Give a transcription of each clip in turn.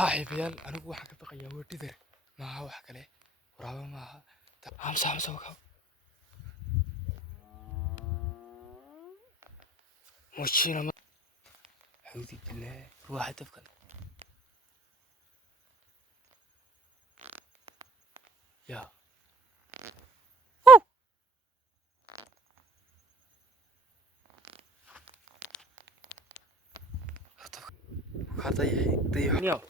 saaxiibayaal anigu waxaan ka baqayaa waa dhidar maaha wax kale waraaba maaha hamsa waka mochina ma xawdi bilaa ruuxa dabkan ya هذا يحيى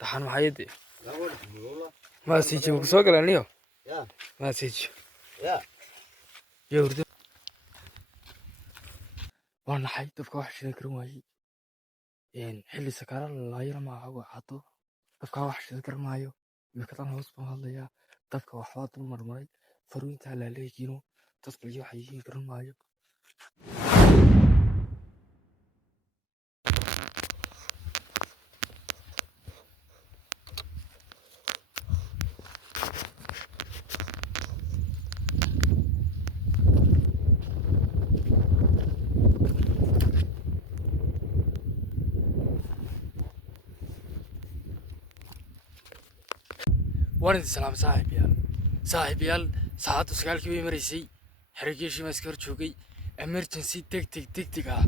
دحان محايدي ما سيجي وسوق لانيو ما سيجي يورد وانا حي دبك واحد شي كرم واي يعني حلي سكر لا يرى ما هو عطو دبك واحد شي كرم مايو يمكن هوس بهادليا دبك waxba dul marmaray faruinta la leeyino dadku waxay yihiin karan maayo وارد السلام صاحبيال ساعات سكال كبي مريسي حركيشي مسكر جوجي emergency degdeg ah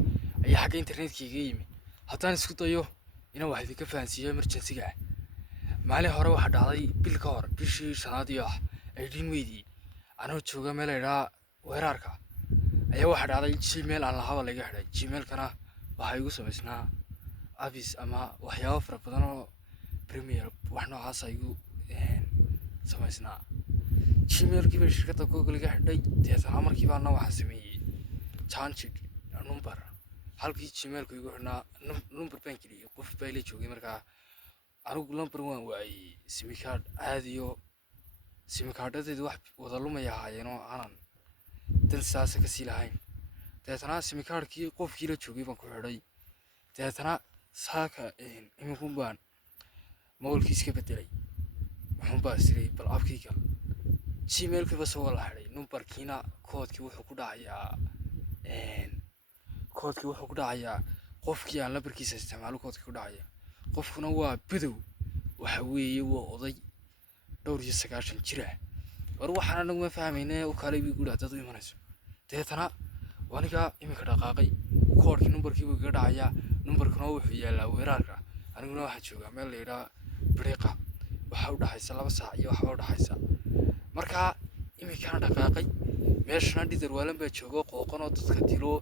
ayaa xagga internetka iga yimi haddaan isku dayo inaan wax idinka fahansiiyo emergency-ga ah maalin hore waxaa dhacday bil ka hor bishii shanaad iyo ah ay dhiin weydii anoo jooga meel ay dhaa weerarka ayaa waxaa dhacday gmail aan lahaba laga xidhay gmailkana waxaa igu samaysnaa abis ama waxyaabo fara badan oo premier wax noocaas igu samaysnaa gmailkii bay shirkadda google laga xidhay deetana markii baa waxaa sameeyey change number halkii gmailku igu xidhnaa number baan geliyay qof baa ila joogay markaa anigu number waan waayey simikaad caadiyo simikaadhadeedu wax wada lumaya ahaayeen oo aanan dan saasa ka sii lahayn deetana simikaadkii qofkii la joogay baan ku xidhay deetana saaka imikun baan mawlkii iska bedelay waxaan baa siray bal afkiiga gmailkii bas waa la xidhay numberkiina koodkii wuxuu ku dhacayaa qofkii aan lambarkiisa isticmaalo koodkii ku dhacaya qofkuna waa bidow waxa weeye waa oday 29 jir ah war waxaan anagu ma fahmayne oo kale bii guud dad u imanayso deetana waniga imika dhaqaaqay koodkii numberkii wuu iga dhacayaa numberkuna wuxuu yaalaa weerarka aniguna waxa jooga meel la yiraahdo briqa waxa u dhaxaysa 2 saac iyo waxa u dhaxaysa marka imika dhaqaaqay meeshana dhidar waalan baa joogo qooqan oo dadka dilo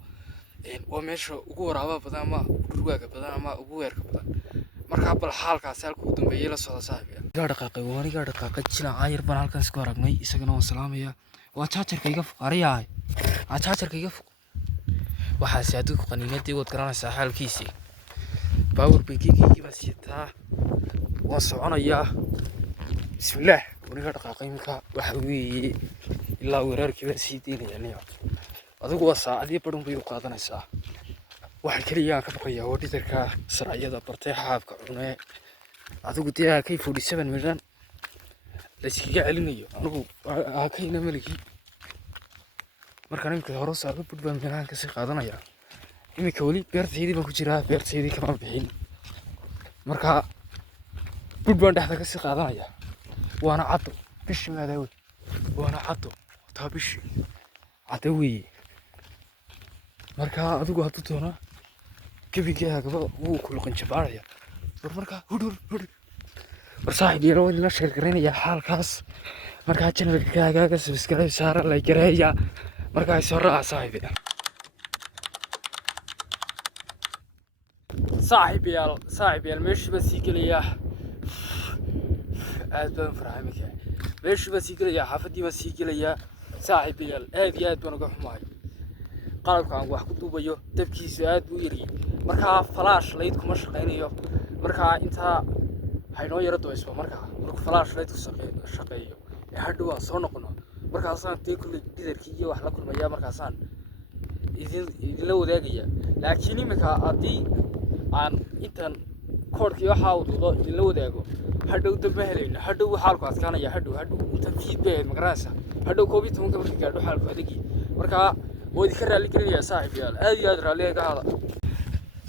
waa meesha ugu waraaba badan ama dhurwaaga badan ama ugu weerka badan marka bal xaalkaas halka uu dambeeyay la socda saaxiib waniga dhaqaaqay jila ayar baan halkan isku aragnay isagana waan salaamaya waa chargerkayga fuqariyahay chargerkayga waxa saadu qaniinadii wad garanaysaa xaalkiisii power bank-gii baa siitaa waa soconaya bismillaah waniga dhaqaaqay imika waxa weeye ilaa weerarkii baa sii deynaya adigu waa saacadii badhan bay u qaadanaysaa waxa kaliya ka baqayaa oo dhidarka saraayada bartay xaabka cunee adigu dee kay 47 milyan la iskaga celinayo anigu kayna maligi markaan imika hore saacado budbaan meelahan ka sii qaadanaya imika weli beertaydii baan ku jiraa beertaydii kama bixin marka budbaan dhexda ka sii qaadanaya waana caddo bishii maadaawey waana caddo taa bishii caddo weeye marka adigu hadduu doona gebigaagaba wuu ku luqan jabaaraya war markaa hudur war saaxiib yaro idinla sheergaraynaya xaalkaas markaa channelkaaga subscribe saara la gareeya markaa soo raaca saaxiibayaal meeshii baa sii gelaya aad baan farxamaya meeshii baa sii gelaya xaafadii baa sii gelaya saaxiibayaal aad iyo aad baan uga xumahay qalabkaan wax ku duubayo dabkiisu aad buu yiri markaa flash light kuma shaqeynayo markaa inta haynoo yara doysba markaa flash light ku shaqeeyo hadhow aan soo noqono markaasaan tii kulli dhidarkii iyo wax la kulmaya markaasaan idinla wadaagaya laakiin imika haddii aan intan koodhkii waxa uu duudo idinla wadaago hadhow damba helayno hadhow xaalku adkaanaya hadhow intan feedback magaranaysa hadhow 12 markii gaadho xaalku adagi markaa ودي كرر اللي كريا صاحب يا هذا رالي قاعد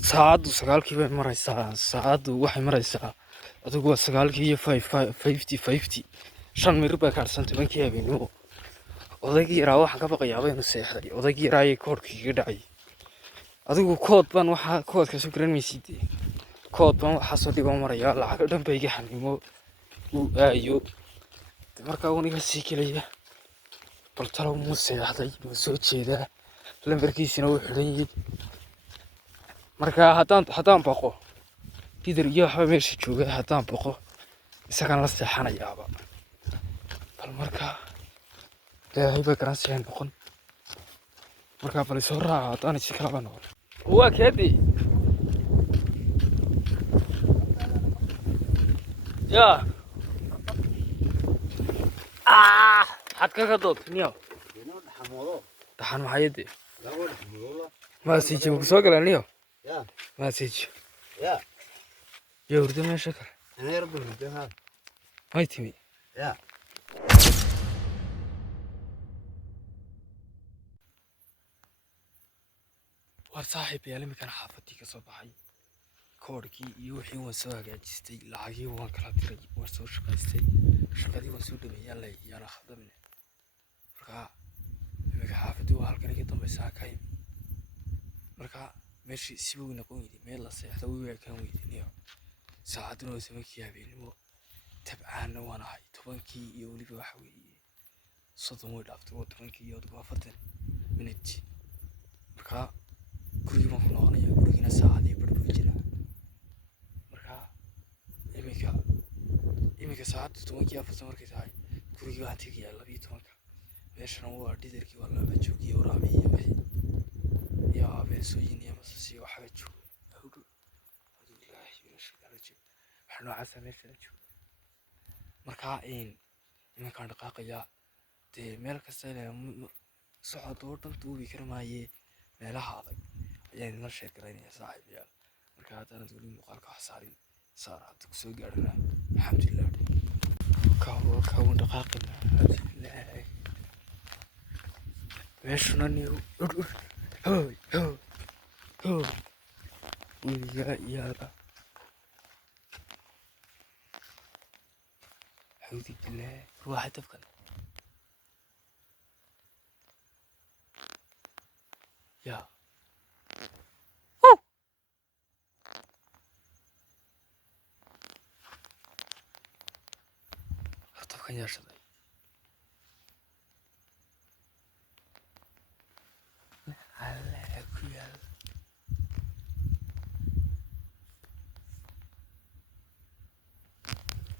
saacaddu sagaalkii bay maraysaa saacaddu waxay maraysaa adigu waa sagaalkii iyo 50 shan mir baa kaadhsan 10kii habeenimo odaygii yaraa waxaan ka baqayaaba inuu seexday odaygii yaraa ayay koodhkii kaga dhacay adigu kood baan waxaa koodkaasoo garan maysid kood baan waxaasoo dhibo maraya lacag dhan bayga xanimo uu aayo markaa uniga sii gelaya bal talow muu seexday wuu soo jeedaa lambarkiisina wuu xidhan yahay markaa haddaan baqo gidir iyo waxba meesha jooga haddaan baqo isagaan la seexanayaaba bal markaa ilaahay baa garansiyaa noqon markaa bal isoo raaca haddaan isi kalaba noqon waa keedii yaa maxaad kaga doodtaniyo dhaxan maxayadee maasiiji ma ku soo galaniyo maasiiji yo hurdo meesha kale may timi war saaxiib yaal iminkana xaafadii ka soo baxay koodhkii iyo wixii waan soo hagaajistay lacagii waan kala diray waan soo shaqaystay shaqadii waan soo dhameeyaan la yaana khadamne markaa iminka xaafadii waa halkan iga dambaysaa ka imi markaa meeshii si weyn noqon weyday meel la seexda way ekaan weydaniyo saacadduna waa 10kii habeenimo tabcaanna waan ahay 10kii iyo weliba waxa weeye 30 way dhaaftay oo 10kii iyo 40 minute markaa gurigii baan ku noqonaya gurigiina saacadii bar buu jiraa markaa iminka saacaddu 10kii 40 markay tahay gurigii waxaan tegayaa 12 meeshana waa dhidarkii waa laba joogii waraabi iyo wixii iyo abeesooyin iyo masasiyo waxba jooga hawdho ilaahi waxaa noocaasa meeshana jooga markaa iminkaan dhaqaaqayaa dee meel kasta socod oo dhan duubi kara maayee meelaha adag ayaan idinla sheekaraynaya saaxiibayaal markaa haddaanad weli muuqaalka wax saarin saar hadda kusoo gaadhana alxamdulilah kaawan dhaqaaqina alxamdulilah meeshuna niyo hooy weligaa iyaala xawdi bilaah ruuxa dabkan yaa dabkan yeeshaday alla ku yaal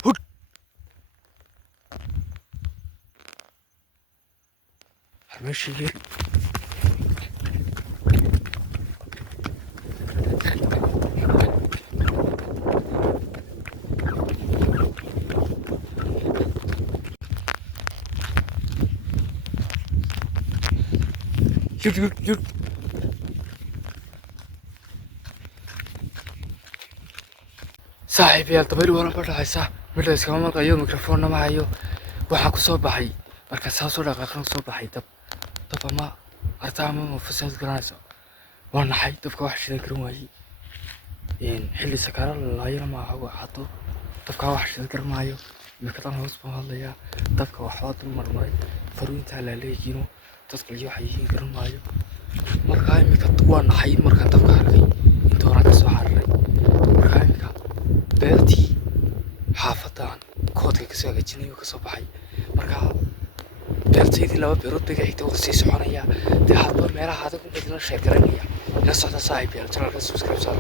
hud harmeeshii yeri Yürü. Saaxiib yaal dabayl wala badhaysa mid la iskama maqayo mikrofoonna ma hayo waxaa ku soo baxay marka saasoo dhaqaaqan soo baxay dab ama artaama ma fasad garanayso waa naxay dabka wax shidan karin waayey xilli sakaara laayana ma aha waxato dabka wax shidan karin maayo mirkadan hoos baan hadlayaa dabka waxaa dul marmaray faruinta la leeyihiin dadka iyo waxay yihiin garan maayo markaa imika waa naxay markaan dabka arkay inta hore ka soo xararay markaa imika beertii xaafadaan koodka kasoo hagaajinayo kasoo baxay markaa beertaydii laba beerood bay ka xigta waa sii soconaya dee hadba meelaha adag un idinla sheekaranaya ila socda saaxiib yaal janalka subscribe saar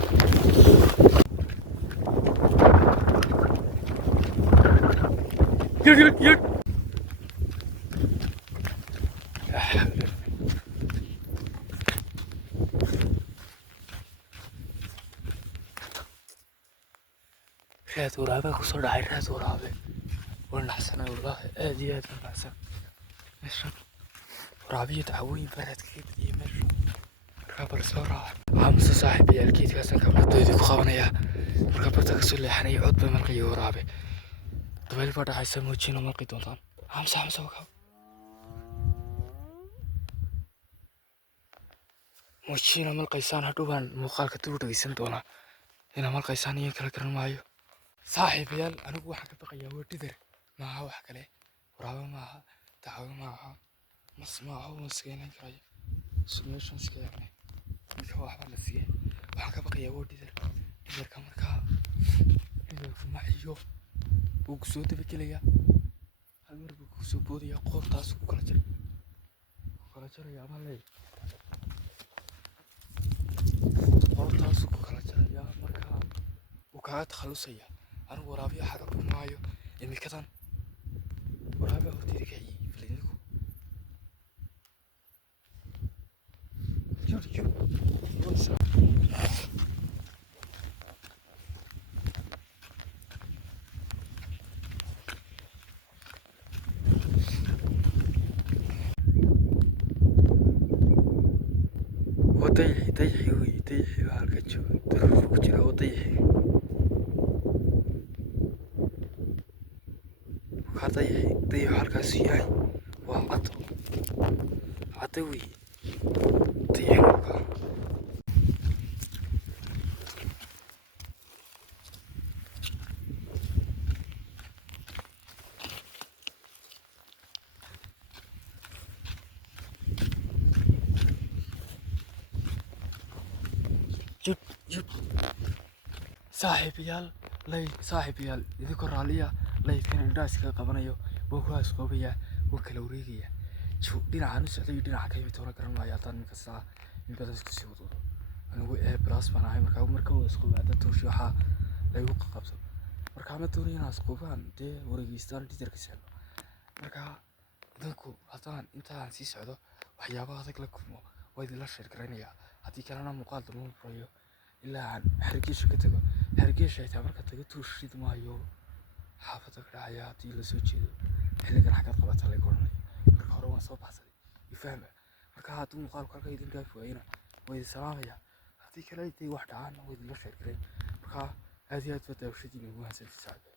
yur raad waraabe kusoo dhacay raad waraabe waa naxsanay wallaahi aad iyo aad naxsan meeshan waraabiyo dacwooyin baaraad kaga badiyay meesha markaa bal soo raaca aamusa saaxiib yaalkeedkaasaan kamardoodii ku qabanayaa markaa barta kasoo leexanaya cod baa malqaya waraabe dabayl baa dhacaysa moojina malqi doontaan aamusa wakaa muujiina malqaysaan hadhow baan muuqaalka dib u dhegeysan doonaa inaa malqaysaan iyo kala garan maayo saaxiibayaal anigu waxaan ka baqayaa waa dhidar maaha wax kale waraabo maaha dacwo maaha mas maaha uma iskeenan karayo meeshan iska eegne midka waxbaa la siiyey waxaan ka baqayaa waa dhidarka markaa dhidarku maxiyo wuu ku soo dabagelayaa hal mar buu ku soo boodayaa qoortaas ku kala jarayaa ama leey qoortaas ku kala jarayaa markaa wuu kaaga takhalusayaa anigu waraabiyo xaga ku maayo imikadan waraabiyo horteyda ka ciyey filidinku وديحي halka jooga daruur ku jira وديحي ضيحي halkaas yahay waa cado wey ضيحي جب saaxiibayaal idinka raaliya laydkan indhaas ka qabanayo wuu ku asqoobaya wuu kala wareegaya dhinacan u socday dhinaca ka yimid garan maayo haddaan min kasta in badan isku sii wado anigu bras baan ahay marka uu asqoobo hadda tooshi waxaa laygu qabso markaa ma doonayo inaan asqoobaan dee wareegeystaan dhidarka sahlo markaa idinku haddaan intaan sii socdo waxyaabaha adag la kulmo waa idinla sheergaraynayaa haddii kalena muuqaal dama furayo ilaa aan xarigeesha ka tago xarigeesha xitaa marka tago tuushid maayo xaafadda ka dhacaya haddii lasoo jeedo xilligan xaggaad qabata lay goranayo marka hore waan soo baxsaday ifahma marka hadduu muuqaalku halka idin gaafi waayena waa idin salaamaya haddii kale intay wax dhacaan waa idinla sheergarayn marka aad iyo aad baa daawashadiina ugu mahadsantihiin saaxiib